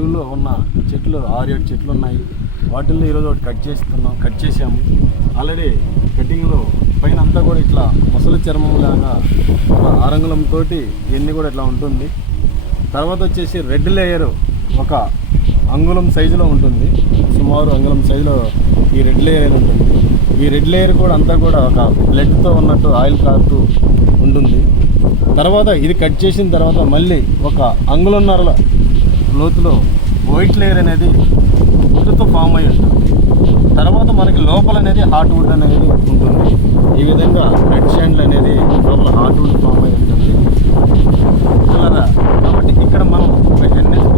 లైవ్లో ఉన్న చెట్లు 6-7 చెట్లు ఉన్నాయి. వాటిల్లో ఈరోజు ఒకటి కట్ చేసాము. ఆల్రెడీ కటింగ్లో పైన అంతా కూడా ఇట్లా మొసలి చర్మం లాగా ఒక ఆరంగుళంతో ఇవన్నీ కూడా ఇట్లా ఉంటుంది. తర్వాత వచ్చేసి రెడ్ లేయర్ ఒక అంగుళం సైజులో ఉంటుంది. సుమారు అంగుళం సైజులో ఈ రెడ్ లేయర్ అనేది ఉంటుంది. ఈ రెడ్ లేయర్ కూడా అంతా కూడా ఒక బ్లడ్తో ఉన్నట్టు ఆయిల్ కారుతూ ఉంటుంది. తర్వాత ఇది కట్ చేసిన తర్వాత మళ్ళీ ఒక అంగుళన్నర లోతులో వైట్ లేయర్ అనేది వుడ్తో ఫామ్ అయి ఉంటుంది. తర్వాత మనకి లోపల అనేది హార్ట్ వుడ్ అనేది ఉంటుంది. ఈ విధంగా రెడ్ శాండ్ల్ అనేది లోపల హార్ట్ వుడ్ ఫామ్ అయి ఉంటుంది. కాబట్టి ఇక్కడ మనం ఒక NH